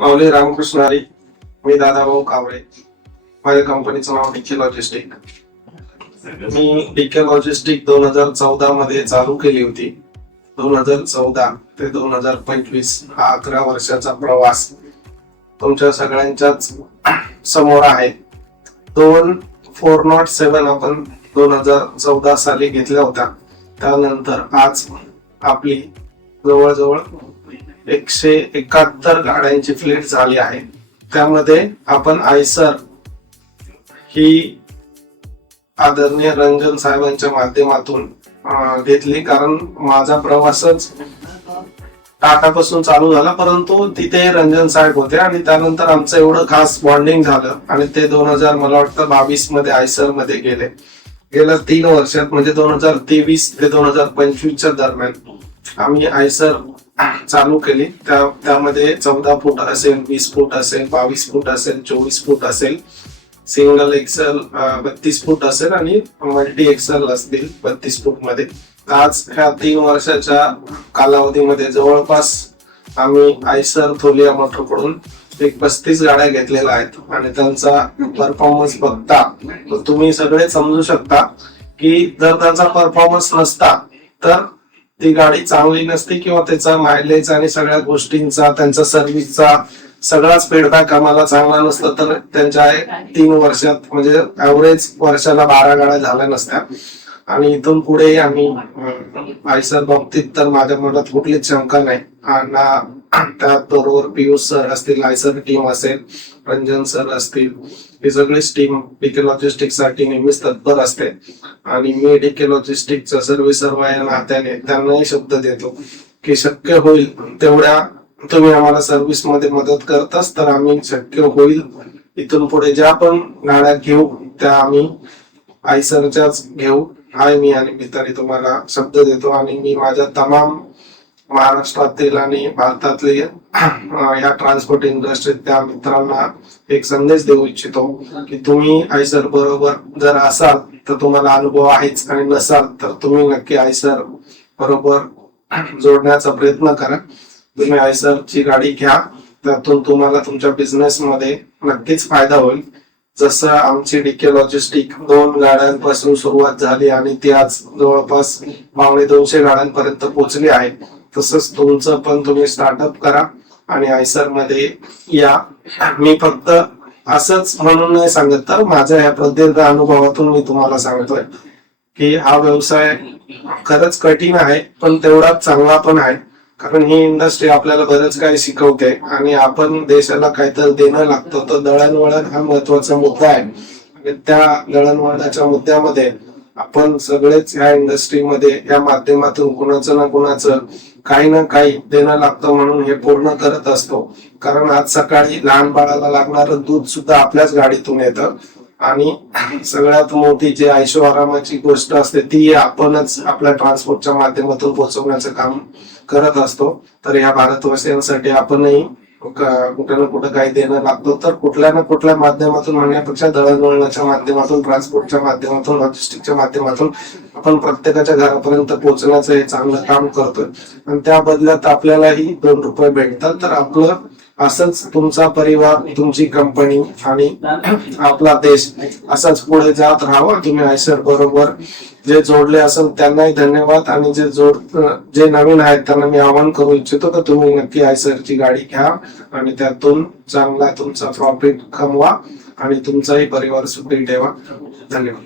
माऊली रामकृष्ण हरी. मी दादाभाऊ कावळे. माझ्या कंपनीचं नाव DK logistic. मी DK logistic 2014 मध्ये चालू केली होती. 2014 ते 2025 हा 11 वर्षाचा प्रवास तुमच्या सगळ्यांच्याच समोर आहे. 407 आपण 2014 साली घेतल्या होत्या. त्यानंतर आज आपली जवळजवळ 171 गाड्यांची फ्लीट झाली आहे. त्यामध्ये आपण आयसर ही आदरणीय रंजन साहेबांच्या माध्यमातून घेतली, कारण माझा प्रवासच टाटा पासून चालू झाला, परंतु तिथे रंजन साहेब होते आणि त्यानंतर आमचं एवढं खास बॉन्डिंग झालं आणि ते 2022 मध्ये आयसर मध्ये गेले. गेल्या 3 वर्षात म्हणजे 2023 ते 2025 दरम्यान आम्ही आयसर चालू केली. त्यामध्ये 14 फूट असेल, 20 फूट असेल, 22 फूट असेल, 24 फूट असेल, सिंगल एक्सेल 32 फूट असेल आणि मल्टी एक्सेल असतील 32 फूट मध्ये. आज ह्या 3 वर्षाच्या कालावधीमध्ये जवळपास आम्ही आयसर थोलिया मोटरकडून 35 गाड्या घेतलेल्या आहेत आणि त्यांचा परफॉर्मन्स बघता तुम्ही सगळे समजू शकता की जर त्यांचा परफॉर्मन्स नसता तर ती गाडी चांगली नसती किंवा त्याचा मायलेज आणि सगळ्या गोष्टींचा, त्यांचा सर्व्हिसचा सगळाच फीडबॅक आम्हाला चांगला नसता तर त्यांच्या 3 वर्षात म्हणजे ऍव्हरेज वर्षाला 12 गाड्या झाल्या नसत्या. आणि इथून पुढे आम्ही आयसर बाबतीत तर माझ्या मनात कुठलीच शंका नाही. त्याचबरोबर पियुष सर असतील, आयसर टीम असेल, रंजन सर असतील, ही सगळीच टीम डीके लॉजिस्टिक साठी नेहमीच तत्पर असते. आणि मी डीके लॉजिस्टिकचा सर्व या नात्याने त्यांनाही शब्द देतो की शक्य होईल तेवढ्या तुम्ही आम्हाला सर्व्हिस मध्ये मदत करताच, तर आम्ही शक्य होईल इथून पुढे ज्या पण गाड्या घेऊ त्या आम्ही आयसरच्याच घेऊ. हाय मी आणि मी तरी तुम्हाला शब्द देतो. आणि मी माझ्या तमाम महाराष्ट्रातील आणि भारतातले या ट्रान्सपोर्ट इंडस्ट्रीत त्या मित्रांना एक संदेश देऊ इच्छितो की तुम्ही आयसर बरोबर जर असाल तर तुम्हाला अनुभव आहेच, आणि नसाल तर तुम्ही नक्की आयसर बरोबर जोडण्याचा प्रयत्न करा. तुम्ही आयसरची गाडी घ्या, त्यातून तुम्हाला तुमच्या बिझनेस मध्ये नक्कीच फायदा होईल. जसं आमची डीके लॉजिस्टिक 2 गाड्यांपासून सुरुवात झाली आणि ती आज जवळपास 250 गाड्यांपर्यंत पोहोचली आहे, तसंच तुमचं पण तुम्ही स्टार्टअप करा आणि आयसर मध्ये या. मी फक्त असंच म्हणून नाही सांगत, तर माझ्या या प्रदीर्घ अनुभवातून मी तुम्हाला सांगतोय की हा व्यवसाय खरंच कठीण आहे पण तेवढाच चांगला पण आहे. कारण ही इंडस्ट्री आपल्याला बरंच काही शिकवते आणि आपण देशाला काहीतरी देणं लागतं. तर दळणवळण हा महत्वाचा मुद्दा आहे आणि त्या दळणवळणाच्या मुद्द्यामध्ये आपण सगळेच ह्या इंडस्ट्रीमध्ये या माध्यमातून कुणाचं ना कुणाचं काही ना काही देणं लागतं म्हणून हे पूर्ण करत असतो. कारण आज सकाळी लहान बाळाला लागणारं दूध सुद्धा आपल्याच गाडीतून येतं आणि सगळ्यात मोठी जी ऐशो आरामाची गोष्ट असते ती आपणच आपल्या ट्रान्सपोर्टच्या माध्यमातून पोहोचवण्याचं काम करत असतो. तर या भारतवासियांसाठी आपणही कुठे ना कुठे काही देणं लागतो. तर कुठल्या ना कुठल्या माध्यमातून म्हणण्यापेक्षा दळणवळणाच्या माध्यमातून, ट्रान्सपोर्टच्या माध्यमातून, लॉजिस्टिकच्या माध्यमातून आपण प्रत्येकाच्या घरापर्यंत पोहोचण्याचं हे चांगलं काम करतोय आणि त्या बदल्यात आपल्यालाही 2 रुपये भेटतात. तर आपलं असंच तुमचा परिवार, तुमची कंपनी आणि आपला देश असाच पुढे जात राहावा. तुम्ही आयसर बरोबर जे जोडले असेल त्यांनाही धन्यवाद आणि जे नवीन आहेत त्यांना मी आवाहन करू इच्छितो की तुम्ही नक्की आयसरची गाडी घ्या आणि त्यातून चांगला तुमचा प्रॉफिट कमवा आणि तुमचाही परिवार सुखी ठेवा. धन्यवाद.